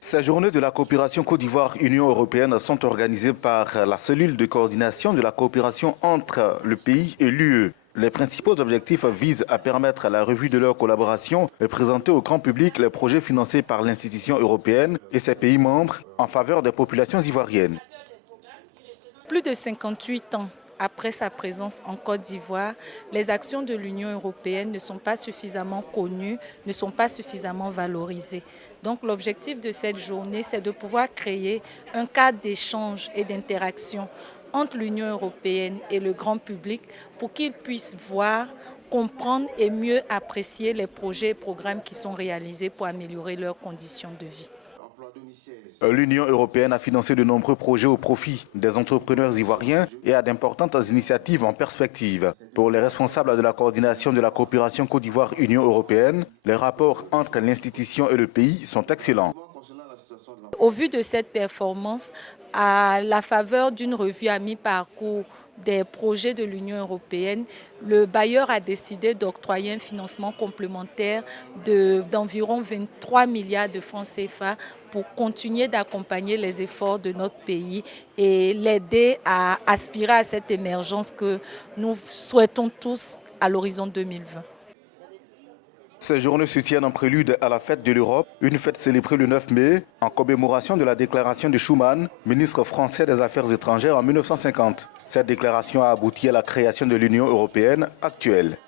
Ces journées de la coopération Côte d'Ivoire-Union européenne sont organisées par la cellule de coordination de la coopération entre le pays et l'UE. Les principaux objectifs visent à permettre la revue de leur collaboration et présenter au grand public les projets financés par l'institution européenne et ses pays membres en faveur des populations ivoiriennes. Plus de 58 ans après sa présence en Côte d'Ivoire, les actions de l'Union européenne ne sont pas suffisamment connues, ne sont pas suffisamment valorisées. Donc l'objectif de cette journée, c'est de pouvoir créer un cadre d'échange et d'interaction entre l'Union européenne et le grand public pour qu'ils puissent voir, comprendre et mieux apprécier les projets et programmes qui sont réalisés pour améliorer leurs conditions de vie. L'Union européenne a financé de nombreux projets au profit des entrepreneurs ivoiriens et a d'importantes initiatives en perspective. Pour les responsables de la coordination de la coopération Côte d'Ivoire-Union européenne, les rapports entre l'institution et le pays sont excellents. Au vu de cette performance, à la faveur d'une revue à mi-parcours des projets de l'Union européenne, le bailleur a décidé d'octroyer un financement complémentaire d'environ 23 milliards de francs CFA pour continuer d'accompagner les efforts de notre pays et l'aider à aspirer à cette émergence que nous souhaitons tous à l'horizon 2020. Ces journées se tiennent en prélude à la fête de l'Europe, une fête célébrée le 9 mai en commémoration de la déclaration de Schuman, ministre français des Affaires étrangères en 1950. Cette déclaration a abouti à la création de l'Union européenne actuelle.